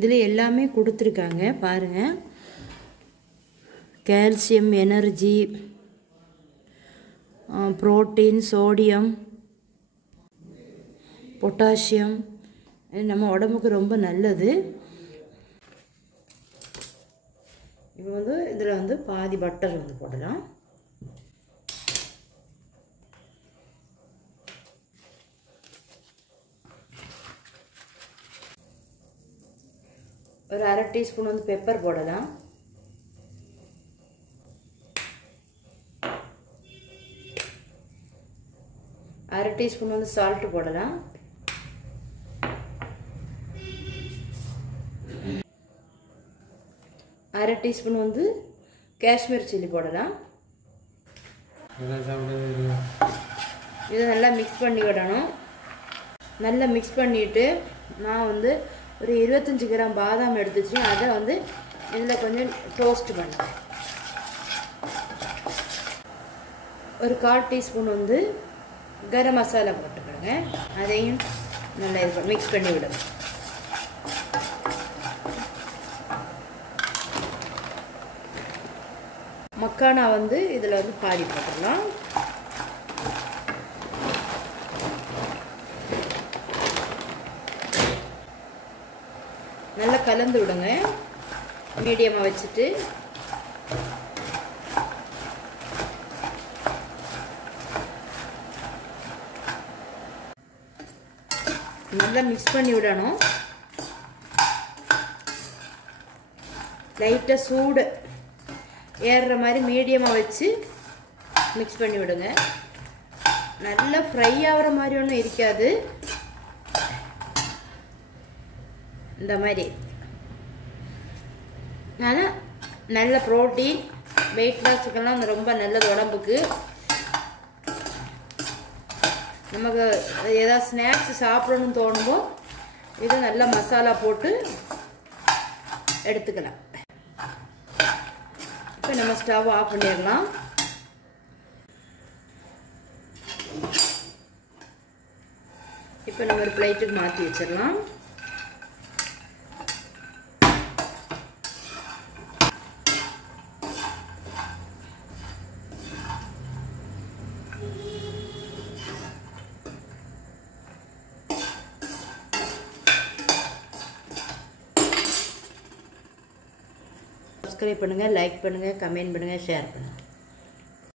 இதில் எல்லாமே கொடுத்துருக்காங்க பாருங்கள். Calcium, energy, protein, sodium, potassium, நம்ம உடம்புக்கு ரொம்ப நல்லது. இப்போ வந்து இதில் வந்து பாதி பட்டர் வந்து போடலாம். ஒரு 1/2 டீஸ்பூன் வந்து பெப்பர் போடலாம். அரை டீஸ்பூன் வந்து சால்ட் போடலாம். அரை டீஸ்பூன் வந்து காஷ்மீர் சில்லி போடலாம். இதை நல்லா மிக்ஸ் பண்ணி விடணும். நல்லா மிக்ஸ் பண்ணிவிட்டு நான் வந்து ஒரு 25 கிராம் பாதாம் எடுத்துச்சு. அதை வந்து இதில் கொஞ்சம் டோஸ்ட் பண்ணுறேன். ஒரு 1/4 டீஸ்பூன் வந்து கரம் மசாலா போட்டுக்கிடுங்க. அதையும் நல்லா இது மிக்ஸ் பண்ணி விடுங்க. மக்கானா வந்து இதில் வந்து பாதி போட்டுடலாம். நல்லா கலந்து விடுங்க. மீடியமாக வச்சுட்டு நல்லா மிக்ஸ் பண்ணி விடணும். லைட்டாக சூடு ஏறுற மாதிரி மீடியமாக வச்சு மிக்ஸ் பண்ணி விடுங்க. நல்லா ஃப்ரை ஆகிற மாதிரி ஒன்றும் இருக்காது. இந்த மாதிரி ஆனால் நல்ல ப்ரோட்டீன், வெயிட் லாஸுக்கெல்லாம் ரொம்ப நல்லது உடம்புக்கு. நமக்கு ஏதாவது ஸ்நாக்ஸ் சாப்பிடணும்னு தோணும்போ இது நல்லா மசாலா போட்டு எடுத்துக்கலாம். இப்போ நம்ம ஸ்டவ் ஆஃப் பண்ணிடலாம். இப்போ நம்ம ஒரு பிளேட்டுக்கு மாற்றி வச்சிடலாம். சப்ஸ்கிரைப் பண்ணுங்கள், லைக் பண்ணுங்கள், கமெண்ட் பண்ணுங்கள், ஷேர் பண்ணுங்கள்.